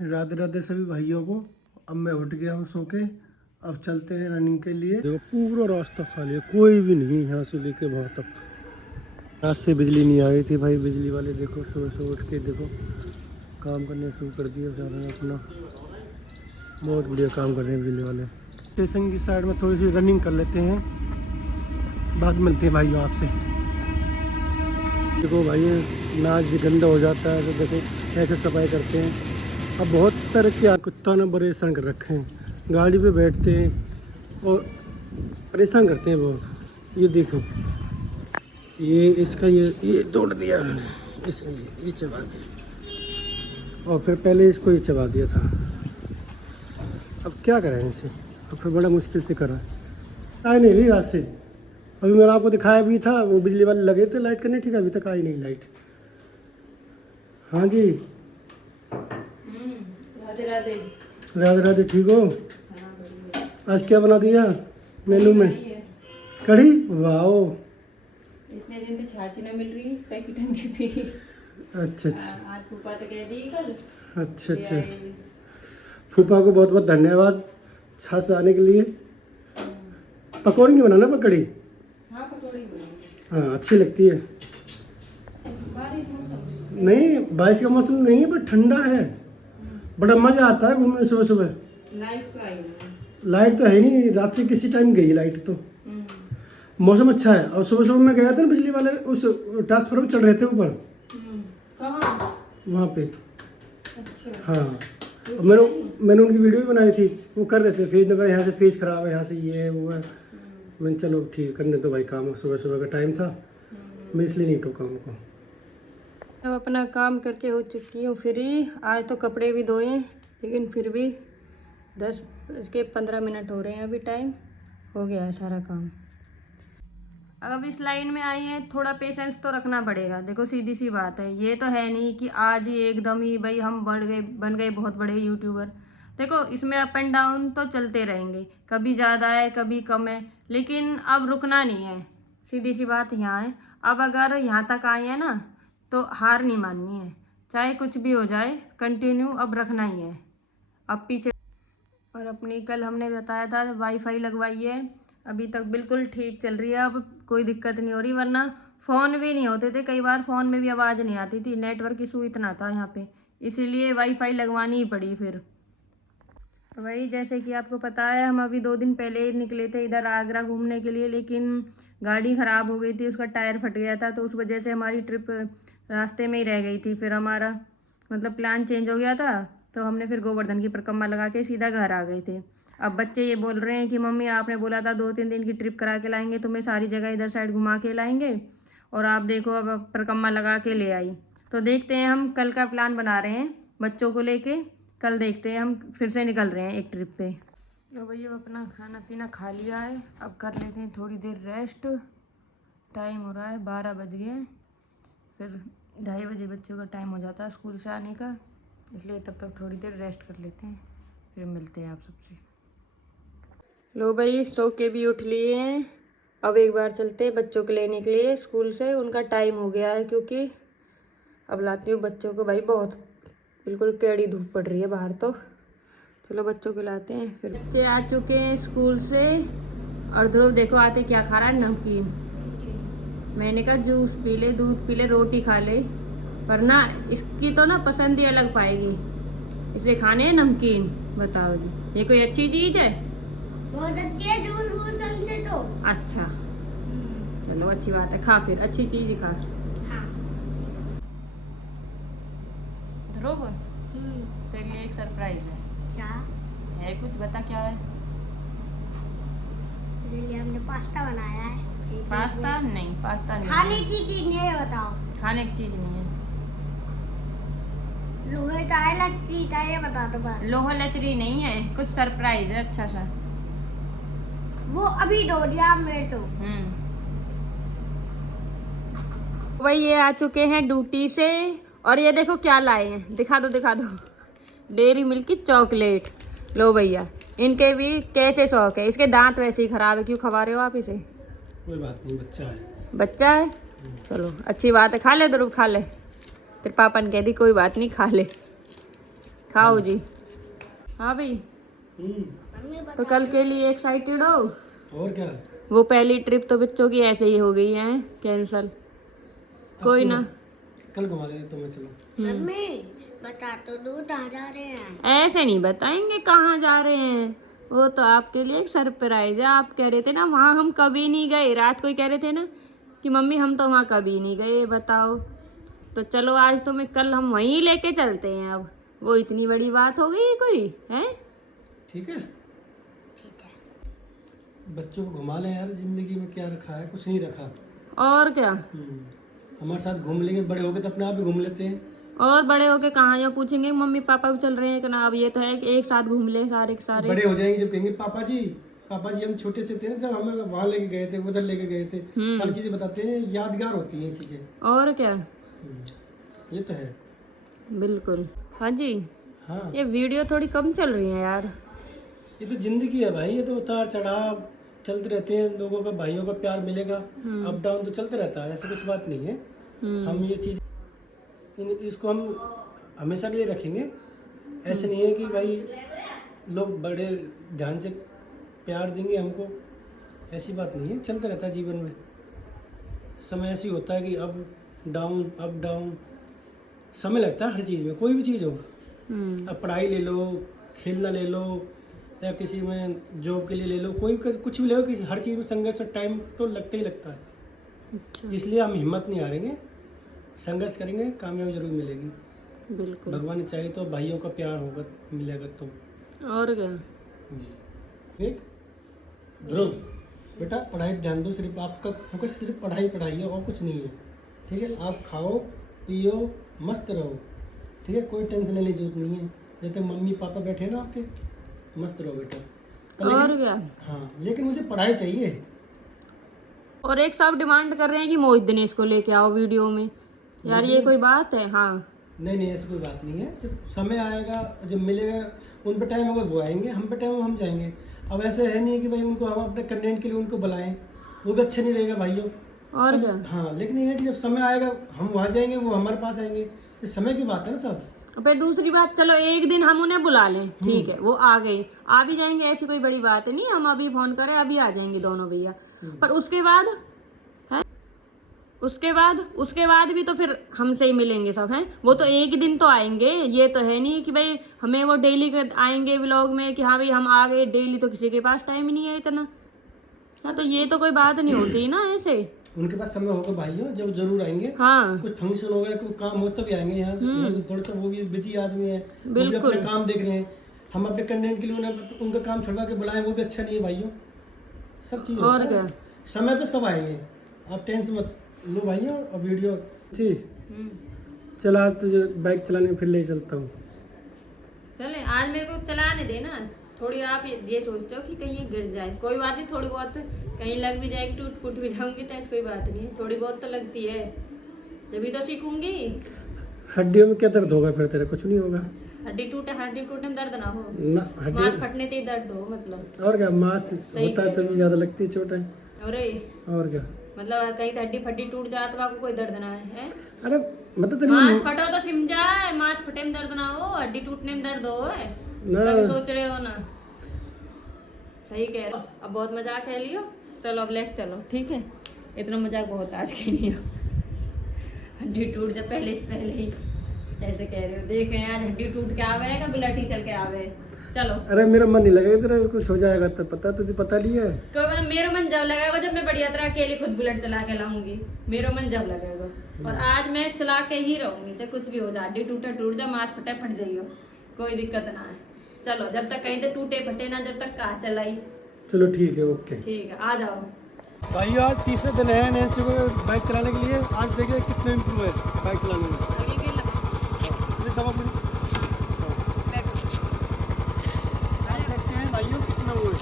राधे राधे सभी भाइयों को। अब मैं उठ गया हूँ सो के। अब चलते हैं रनिंग के लिए। देखो पूरा रास्ता खाली है, कोई भी नहीं यहाँ से लेके वहाँ तक। आज से बिजली नहीं आ रही थी भाई। बिजली वाले देखो सुबह सुबह उठ के देखो काम करने शुरू कर दिया सारा अपना। बहुत बढ़िया काम कर रहे हैं बिजली वाले। स्टेशन की साइड में थोड़ी सी रनिंग कर लेते हैं, बाद में मिलते हैं भाइयों आपसे। देखो भाई नाच भी गंदा हो जाता है तो देखो ऐसे सफाई करते हैं। अब बहुत तरह के कुत्ता ने परेशान कर रखे हैं, गाड़ी पे बैठते हैं और परेशान करते हैं बहुत। ये देखो ये इसका ये तोड़ दिया इसलिए ये चबा दिया, और फिर पहले इसको ये चबा दिया था। अब क्या करें इसे, अब फिर बड़ा मुश्किल से कर रहा है। आई नहीं रही रात से। अभी मैंने आपको दिखाया भी था, वो बिजली वाले लगे थे लाइट करने, ठीक है अभी तक आई नहीं लाइट। हाँ जी राधे राधे। राधे राधे, ठीक हो? आज क्या बना दिया मेनू में? कढ़ी, वाह। इतने दिन से छाछी न मिल रही पैकेटन की भी। अच्छा अच्छा आज फूफा तो कह दी कल। अच्छा अच्छा। फूफा को बहुत बहुत धन्यवाद छाछ आने के लिए। पकौड़ी नहीं बनाना पर कढ़ी? हाँ पकौड़ी बनाएंगे। हाँ अच्छी लगती है। बारिश मौसम नहीं बारिश का मौसम नहीं है पर ठंडा है, बड़ा मजा आता है घूमने सुबह सुबह। लाइट तो आई नहीं। लाइट तो है नहीं, रात से किसी टाइम गई लाइट तो। मौसम अच्छा है। और सुबह सुबह मैं गया था ना, बिजली वाले उस ट्रांसफार्मर चढ़ रहे थे ऊपर कहाँ? वहाँ पे। अच्छा। हाँ मैंने उनकी वीडियो भी बनाई थी, वो कर रहे थे फेज नगर, यहाँ से फेज खराब है, यहाँ से ये है वो है। मैंने चलो ठीक करने दो भाई काम, सुबह सुबह का टाइम था, मैं इसलिए नहीं टोका उनको। अब अपना काम करके हो चुकी हूँ फ्री। आज तो कपड़े भी धोए लेकिन फिर भी 10:15 हो रहे हैं अभी, टाइम हो गया है सारा काम। अब इस लाइन में आई है, थोड़ा पेशेंस तो रखना पड़ेगा। देखो सीधी सी बात है, ये तो है नहीं कि आज ही एकदम ही भाई हम बन गए बहुत बड़े यूट्यूबर। देखो इसमें अप एंड डाउन तो चलते रहेंगे, कभी ज़्यादा है कभी कम है, लेकिन अब रुकना नहीं है। सीधी सी बात यहाँ है, अब अगर यहाँ तक आए हैं ना तो हार नहीं माननी है, चाहे कुछ भी हो जाए कंटिन्यू अब रखना ही है। अब पीछे और अपनी कल हमने बताया था वाईफाई लगवाई है, अभी तक बिल्कुल ठीक चल रही है, अब कोई दिक्कत नहीं हो रही। वरना फ़ोन भी नहीं होते थे, कई बार फ़ोन में भी आवाज़ नहीं आती थी, नेटवर्क इशू इतना था यहाँ पे, इसीलिए वाईफाई लगवानी ही पड़ी। फिर वही जैसे कि आपको पता है, हम अभी 2 दिन पहले निकले थे इधर आगरा घूमने के लिए, लेकिन गाड़ी ख़राब हो गई थी, उसका टायर फट गया था, तो उस वजह से हमारी ट्रिप रास्ते में ही रह गई थी। फिर हमारा मतलब प्लान चेंज हो गया था, तो हमने फिर गोवर्धन की परिक्रमा लगा के सीधा घर आ गए थे। अब बच्चे ये बोल रहे हैं कि मम्मी आपने बोला था 2-3 दिन की ट्रिप करा के लाएंगे, तुम्हें सारी जगह इधर साइड घुमा के लाएंगे, और आप देखो अब परिक्रमा लगा के ले आई। तो देखते हैं, हम कल का प्लान बना रहे हैं बच्चों को लेके, कल देखते हैं, हम फिर से निकल रहे हैं एक ट्रिप पे। लो भैया अपना खाना पीना खा लिया है, अब कर लेते हैं थोड़ी देर रेस्ट। टाइम हो रहा है 12 बज गए, फिर 2:30 बजे बच्चों का टाइम हो जाता है स्कूल से आने का, इसलिए तब तक थोड़ी देर रेस्ट कर लेते हैं, फिर मिलते हैं आप सबसे। लो भाई सो के भी उठ लिए हैं, अब एक बार चलते हैं बच्चों को लेने के लिए स्कूल से, उनका टाइम हो गया है, क्योंकि अब लाती हूँ बच्चों को। भाई बहुत बिल्कुल कैड़ी धूप पड़ रही है बाहर, तो चलो बच्चों को लाते हैं। फिर बच्चे आ चुके हैं स्कूल से, और ध्रुव देखो आते क्या खा रहा है, नमकीन। मैंने कहा जूस पी ले, दूध पी ले, रोटी खा ले, पर ना इसकी तो ना पसंद ही अलग पाएगी, इसे खाने हैं नमकीन। बताओ जी, ये कोई अच्छी चीज़ है? बहुत अच्छी है जूस वूस हमसे तो। अच्छा चलो अच्छी बात है, खा फिर अच्छी चीज़ ही खा। हाँ। ध्रुव तेरे लिए एक सरप्राइज है। क्या है कुछ, बता क्या है? इसलिए हमने पास्ता बनाया है। पास्ता नहीं, पास्ता नहीं, खाने की चीज नहीं है, बताओ। खाने की चीज़ नहीं है। लोहे का है, लकड़ी का है, ये बता दो बस। लोहा लतरी नहीं है, कुछ सरप्राइज है अच्छा सा। वो अभी दो दिया मेरे तो। भाई ये आ चुके हैं ड्यूटी से, और ये देखो क्या लाए हैं, दिखा दो दिखा दो, डेयरी मिल्क की चॉकलेट। लो भैया इनके भी कैसे शौक है, इसके दांत वैसे ही खराब है, क्यों खवा रहे हो आप इसे? कोई बात नहीं, बच्चा है। बच्चा है, चलो अच्छी बात है, खा ले ध्रुव खा ले, तेरे पापा ने कह दी कोई बात नहीं खा ले। खाओ जी। हाँ भाई, हम्म, तो कल के लिए एक्साइटेड हो? और क्या। वो पहली ट्रिप तो बच्चों की ऐसे ही हो गई है कैंसल। अब कोई तो ना। कल घुमा लेंगे तुम्हें, चलो। मम्मी बता तो दो कहाँ जा रहे हैं। ऐसे नहीं बताएंगे कहाँ जा रहे हैं, वो तो आपके लिए एक सरप्राइज है। आप कह रहे थे ना वहाँ हम कभी नहीं गए, रात को ही कह रहे थे ना कि मम्मी हम तो वहाँ कभी नहीं गए, बताओ। तो चलो आज तो मैं कल हम वहीं लेके चलते हैं। अब वो इतनी बड़ी बात हो गई कोई है? ठीक है, ठीक है। बच्चों को घुमा लें यार, जिंदगी में क्या रखा है, कुछ नहीं रखा। और क्या। हमारे साथ घूम लेंगे, बड़े हो गए तो अपने आप ही घूम लेते हैं। और बड़े होके कहाँ यहाँ पूछेंगे मम्मी पापा भी चल रहे हैं कि ना। अब ये तो है कि एक साथ घूम ले सारे के सारे। बड़े हो जाएंगे जब कहेंगे पापा जी हम छोटे से थे ना, जब हमें वहाँ लेके गए थे, उधर लेके गए थे, सारी चीजें बताते हैं, यादगार होती हैं चीजें। और क्या। ये तो है। बिल्कुल। हाँ जी। हाँ, ये वीडियो थोड़ी कम चल रही है यार। ये तो जिंदगी है भाई, ये तो उतार चढ़ाव चलते रहते हैं। लोगों का, भाइयों का प्यार मिलेगा, अप डाउन तो चलते रहता है, ऐसा कुछ बात नहीं है। हम ये चीज इसको हम हमेशा के लिए रखेंगे। ऐसे नहीं है कि भाई लोग बड़े ध्यान से प्यार देंगे हमको, ऐसी बात नहीं है। चलता रहता है जीवन में, समय ऐसी होता है कि अप डाउन समय लगता है हर चीज़ में, कोई भी चीज़ हो। अब पढ़ाई ले लो, खेलना ले लो, या किसी में जॉब के लिए ले लो, कोई कुछ भी ले लो, किसी हर चीज़ में संघर्ष टाइम तो लगता ही लगता है। अच्छा। इसलिए हम हिम्मत नहीं हारेंगे, संघर्ष करेंगे, कामयाबी जरूर मिलेगी। बिल्कुल। भगवान ने चाहे तो भाइयों का प्यार होगा, मिलेगा तो। और क्या। एक ध्रुव बेटा, पढ़ाई पे ध्यान दो, सिर्फ आपका फोकस सिर्फ पढ़ाई है और कुछ नहीं है। ठीक है, आप खाओ पियो मस्त रहो, ठीक है, कोई टेंशन लेने की जरूरत नहीं है। जब तक मम्मी पापा बैठे हैं ना आपके, मस्त रहो बेटा। और क्या। हाँ, लेकिन मुझे पढ़ाई चाहिए। और एक सब डिमांड कर रहे हैं कि मोहित दिनेश को लेके आओ वीडियो में। यार ये कोई बात है? हाँ। नहीं, ऐसी कोई बात नहीं है। जब समय आएगा, जब मिलेगा, उन पे टाइम होगा वो आएंगे, हम पे टाइम होगा हम जाएंगे। अब ऐसे है नहीं कि भाई उनको हम अपने कंटेंट के लिए उनको बुलाएं, वो भी अच्छा नहीं रहेगा भाइयों। और क्या। हाँ, लेकिन ये है कि जब समय आएगा हम वहाँ जाएंगे, वो हमारे पास आएंगे। इस समय की बात है ना सब। फिर दूसरी बात, चलो एक दिन हम उन्हें बुला लें, ठीक है, वो आ गए, आ भी जाएंगे, ऐसी कोई बड़ी बात नहीं। हम अभी फोन करें अभी आ जाएंगे दोनों भैया। पर उसके बाद है, उसके बाद भी तो फिर हमसे ही मिलेंगे सब हैं। वो तो एक दिन तो आएंगे, ये तो है नहीं कि भाई हमें वो डेली आएंगे व्लॉग में कि हाँ भाई हम आ गए डेली। तो किसी के पास टाइम ही नहीं है इतना। हाँ, तो ये तो कोई बात नहीं होती ना ऐसे। उनके पास समय होगा भाइयों, जब जरूर आएंगे। हाँ। कुछ फंक्शन हो गया, कोई काम हो तब आएंगे यहाँ से। थोड़ा सा वो भी बिजी आदमी है, वो भी बिल्कुल। अपने काम देख रहे हैं। हम अपने कंटेंट के लिए उनका काम छुड़वा के बुलाएं, वो भी अच्छा नहीं है भाइयों। सब चीज़ और होता है, समय पे सब आएंगे, आप टेंशन मत लो भाइयों। और वीडियो जी चला, तुझे बाइक चलाने फिर ले चलता हूँ। चले, आज मेरे को चलाने देना थोड़ी। आप ये सोचते हो कि कहीं ये गिर जाए, कोई बात नहीं, थोड़ी बहुत कहीं लग भी जाएगी, टूट फूट भी जाऊंगी तो ऐसी कोई बात नहीं है। थोड़ी बहुत तो लगती है, तभी तो सीखूंगी। हड्डियों में क्या दर्द होगा फिर तेरे? कुछ नहीं होगा। हड्डी टूटने में दर्द ना हो, ना, हड्डी मांस फटने से ही दर्द हो मतलब। और क्या, मांस होता है तभी ज्यादा लगती है चोट है। अरे और क्या, मतलब कहीं हड्डी फड्डी टूट जाए तो आपको कोई दर्द ना है? अरे मतलब तेरी मांस फटो तो सिम जाए, मांस फटे में दर्द ना हो, हड्डी टूटने में दर्द हो है, कभी सोच रहे हो ना? सही कह रहे हो। अब बहुत मजाक है लियो, चलो अब लेके चलो, ठीक है। इतना मजाक बहुत आज के नहीं हो। हड्डी टूट जा पहले ही ऐसे कह रहे हो। देख रहे हैं आज हड्डी टूट के आवे का बिलाटी चल के आवे। चलो। अरे मेरा मन नहीं लगेगा तेरा, कुछ हो जाएगा तो पता, तुझे पता नहीं है। तो मेरा मन जब लगेगा जब मैं बढ़िया तरह अकेले खुद बुलेट चला के लाऊंगी, मेरा मन जब लगेगा। और आज मैं चला के ही रहूंगी, चाहे कुछ भी हो जाए, हड्डी टूटे टूट जा, मांस फटे फट जाइयो, कोई दिक्कत ना है। चलो, जब तक कहीं तो टूटे फटे ना, जब तक कहा चलाई। चलो ठीक है, ओके। ठीक है, आ जाओ भाइयों, आज तीसरे दिन है नैन्सी को बाइक चलाने के लिए। आज देखिए कितने इम्प्रूव है बाइक चलाने में। ये सब अपनी देखते हैं भाइयों कितना वो है।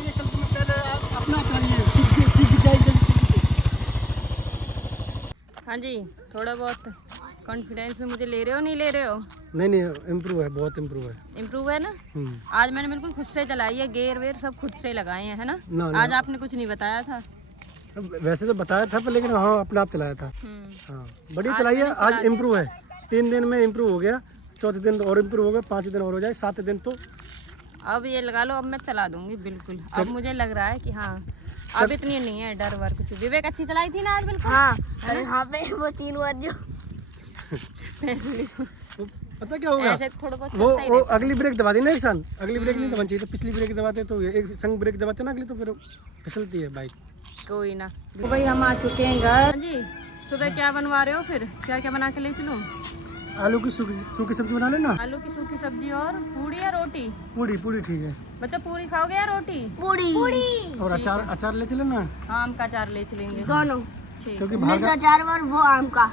चलाइए, कल तुम्हें पहले अपना चलाइए, सीख जाएगी। हाँ जी, थोड़ा बहुत कॉन्फिडेंस में मुझे ले रहे हो नहीं ले रहे हो? नहीं, इम्प्रूव है, बहुत इम्प्रूव है। इम्प्रूव है ना? आज मैंने बिल्कुल खुद से चलाई है, गेयर वेयर सब खुद से लगाए हैं, है ना? ना, आज आपने कुछ नहीं बताया था। वैसे तो बताया था पर लेकिन हाँ अपने आप चलाया था। हाँ बढ़िया चलाई है, आज इम्प्रूव है। 3 दिन में इम्प्रूव हो गया, चौथे दिन और इम्प्रूव होगा, 5 दिन और हो जाए, 7 दिन तो अब ये लगा लो, अब मैं चला दूंगी बिल्कुल। अब मुझे लग रहा है कि हाँ अब इतनी नहीं है डर वर कुछ। विवेक अच्छी चलाई थी ना आज बिल्कुल? हाँ, अरे हाँ पे वो 3 बार जो पता क्या होगा, ऐसे थोड़ा बहुत वो चलता ही रहता है। अगली ब्रेक दबा दी ना एक साल, अगली ब्रेक नहीं दबानी चाहिए, तो पिछली ब्रेक दबाते तो एक संग ब्रेक दबाते ना अगली, तो फिर फिसलती है बाइक। कोई ना। तो भाई हम आ चुके हैं घर। जी सुबह क्या बनवा रहे हो फिर? क्या क्या बना के ले चलूं? आलू की सूखी सब्जी बना लेना। आलू की सूखी सब्जी और पूड़ी या रोटी? पूड़ी ठीक है। बच्चा पूरी खाओगे या रोटी? पूरी और अचार ले चले ना, आम का अचार ले चलेंगे दोनों, ठीक। क्योंकि बाहर मिर्च अचार और वो आम का।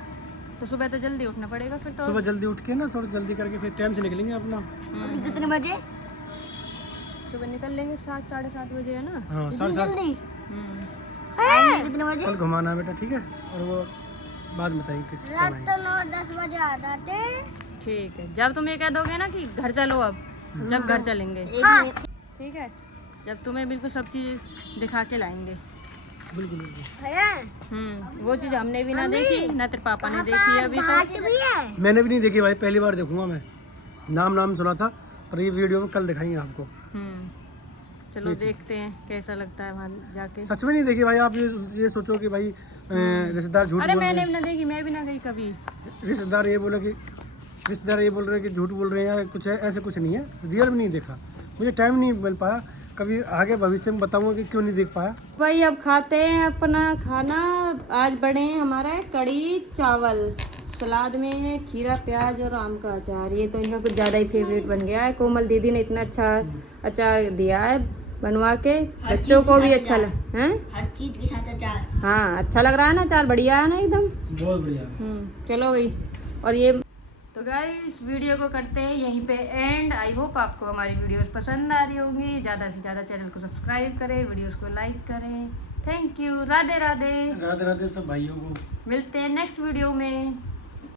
तो सुबह तो जल्दी उठना पड़ेगा फिर तो। सुबह जल्दी उठ के ना, थोड़ा जल्दी करके फिर टाइम से निकलेंगे अपना। कितने बजे? सुबह निकल लेंगे 7 साढ़े 7 बजे, है ना? हाँ 7:30 जल्दी हम्म। आएंगे कितने बजे? कल घुमाना है बेटा, ठीक है? और वो बाद में बताइए किस रात टाइम तो 9-10 बजे आ जाते हैं। ठीक है, जब तुम ये कह दोगे ना कि घर चलो अब, जब घर चलेंगे, हाँ। ठीक है? जब तुम्हें बिल्कुल सब चीज दिखा के लाएंगे। बिल्कुल। वो चीज हमने भी ना देखी ना तेरे पापा ने देखी है अभी तक। भी है। मैंने भी नहीं देखी भाई, पहली बार देखूंगा मैं। नाम सुना था, पर ये वीडियो में कल दिखाएंगे आपको। चलो देखते हैं कैसा लगता है वहाँ जाके। सच में नहीं देखी भाई, आप ये सोचो कि भाई रिश्तेदार झूठ अरे बोल रहे मैंने हैं। भी ना देखी, मैं भी ना गई कभी। रिश्तेदार ये बोल रहे हैं कि झूठ बोल रहे हैं या कुछ है, ऐसे कुछ नहीं है। रियल में नहीं देखा, मुझे टाइम नहीं मिल पाया, कभी आगे भविष्य में बताऊंगा कि क्यों नहीं देख पाया। भाई अब खाते हैं अपना खाना। आज बने हैं हमारा कड़ी चावल, सलाद में है खीरा प्याज और आम का अचार। ये तो इनका कुछ ज़्यादा ही फेवरेट बन गया है। कोमल दीदी ने इतना अच्छा अचार दिया है बनवा के, बच्चों को भी अच्छा लगा है। हर चीज के साथ अचार। हाँ अच्छा लग रहा है ना अचार, बढ़िया है ना एकदम, बहुत बढ़िया। चलो भाई। और ये तो गाइस वीडियो को करते हैं यहीं पे एंड। आई होप आपको हमारी वीडियोस पसंद आ रही होंगी। ज़्यादा से ज़्यादा चैनल को सब्सक्राइब करें, वीडियोस को लाइक करें। Thank you, Radhe Radhe. राधे राधे सब भाइयों को। मिलते हैं नेक्स्ट वीडियो में।